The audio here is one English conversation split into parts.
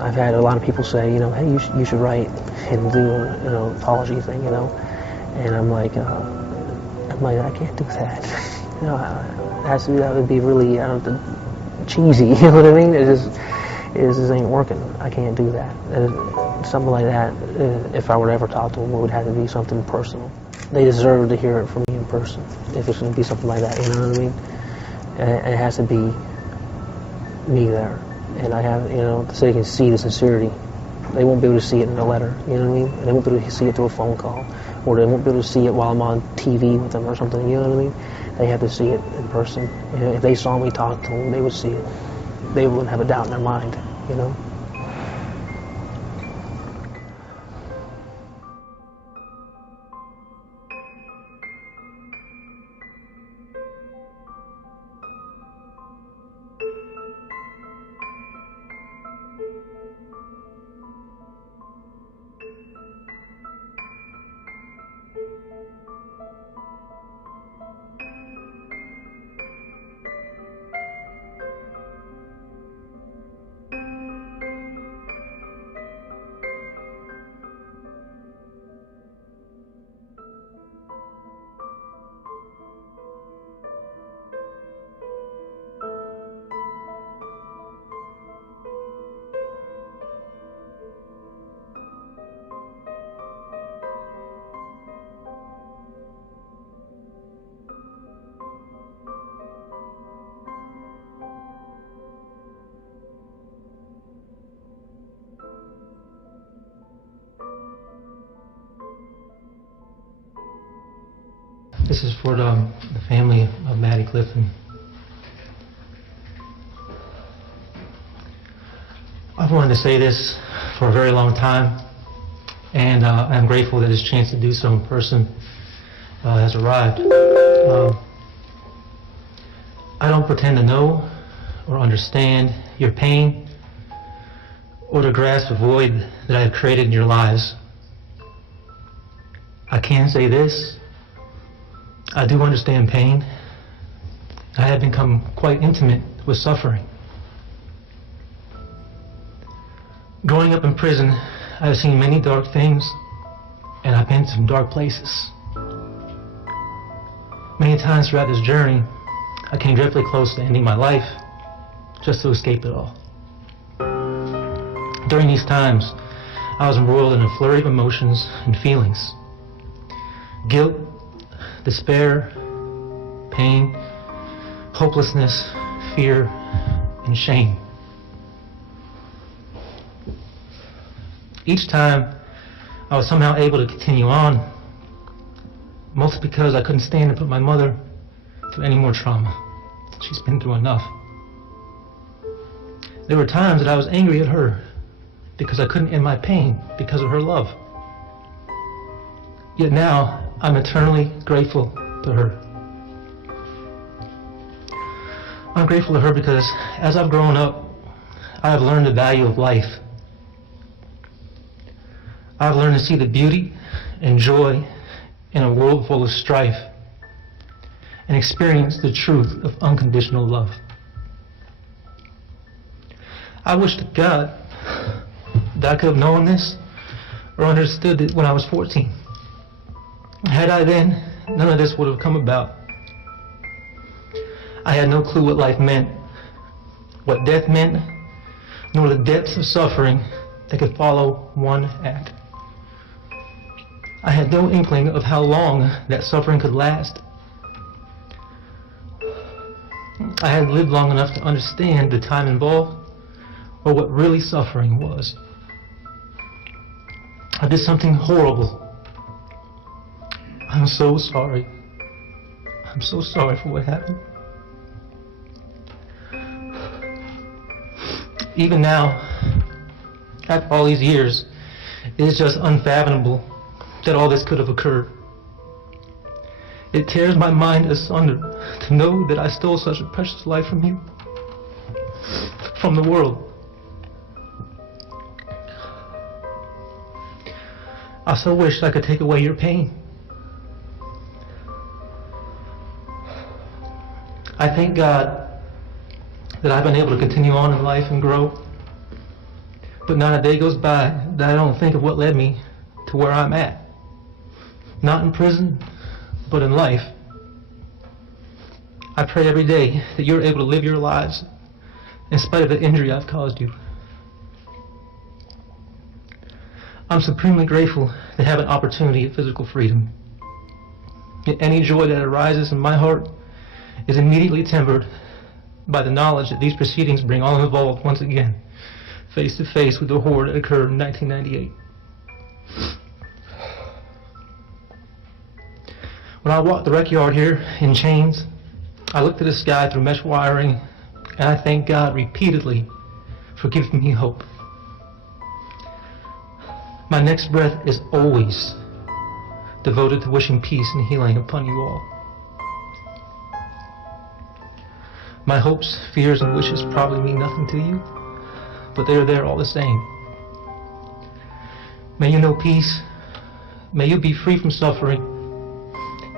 I've had a lot of people say, hey, you should write and do an apology thing, and I'm like, I can't do that. That would be really cheesy. You know what I mean? It just ain't working. I can't do that. Something like that. If I were to ever talk to them, it would have to be something personal. They deserve to hear it from me in person. If it's going to be something like that, you know what I mean? And it has to be me there. And I have, so they can see the sincerity. They won't be able to see it in a letter, you know what I mean? And they won't be able to see it through a phone call. Or they won't be able to see it while I'm on TV with them or something, you know what I mean? They have to see it in person. If they saw me talk to them, they would see it. They wouldn't have a doubt in their mind, This is for the family of Maddie Clifton. I've wanted to say this for a very long time, and I'm grateful that this chance to do so in person has arrived. I don't pretend to know or understand your pain or to grasp the void that I have created in your lives. I can say this. I do understand pain. I have become quite intimate with suffering. Growing up in prison, I have seen many dark things, and I've been to some dark places. Many times throughout this journey, I came dreadfully close to ending my life just to escape it all. During these times, I was embroiled in a flurry of emotions and feelings. Guilt, despair, pain, hopelessness, fear, and shame. Each time, I was somehow able to continue on, mostly because I couldn't stand to put my mother through any more trauma. She's been through enough. There were times that I was angry at her because I couldn't end my pain because of her love. Yet now, I'm eternally grateful to her. I'm grateful to her because as I've grown up, I have learned the value of life. I've learned to see the beauty and joy in a world full of strife and experience the truth of unconditional love. I wish to God that I could have known this or understood it when I was 14. Had I then, none of this would have come about. I had no clue what life meant, what death meant, nor the depths of suffering that could follow one act. I had no inkling of how long that suffering could last. I had lived long enough to understand the time involved or what really suffering was. I did something horrible. I'm so sorry. I'm so sorry for what happened. Even now, after all these years, it is just unfathomable that all this could have occurred. It tears my mind asunder to know that I stole such a precious life from you, from the world. I so wish I could take away your pain. I thank God that I've been able to continue on in life and grow. But not a day goes by that I don't think of what led me to where I'm at. Not in prison, but in life. I pray every day that you're able to live your lives in spite of the injury I've caused you. I'm supremely grateful to have an opportunity at physical freedom. Yet any joy that arises in my heart is immediately tempered by the knowledge that these proceedings bring all involved once again face to face with the horror that occurred in 1998. When I walked the rec yard here in chains, I looked at the sky through mesh wiring, and I thank God repeatedly for giving me hope. My next breath is always devoted to wishing peace and healing upon you all. My hopes, fears, and wishes probably mean nothing to you, but they are there all the same. May you know peace, may you be free from suffering,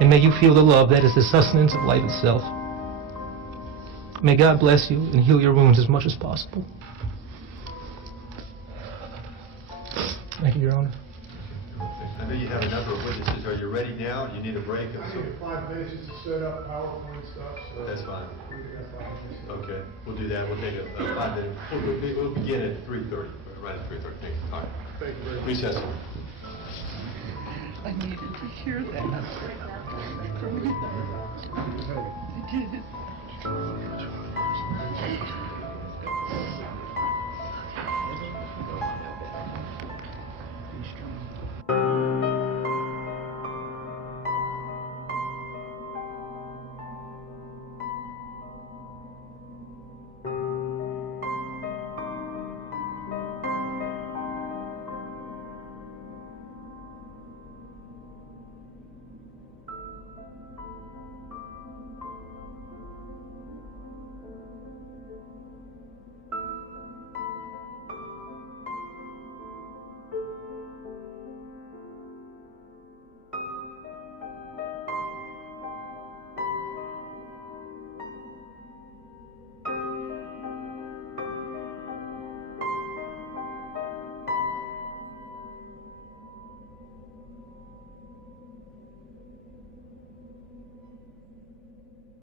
and may you feel the love that is the sustenance of life itself. May God bless you and heal your wounds as much as possible. Thank you, Your Honor. I know you have a number of witnesses. Are you ready now? Do you need a break? I need 5 minutes just to set up PowerPoint stuff. So That's fine. we got 5 minutes. Okay, we'll do that. We'll take a 5-minute. We'll begin at 3:30. Right at 3:30. All right. Thank you very much. Recess. I needed to hear that. I did.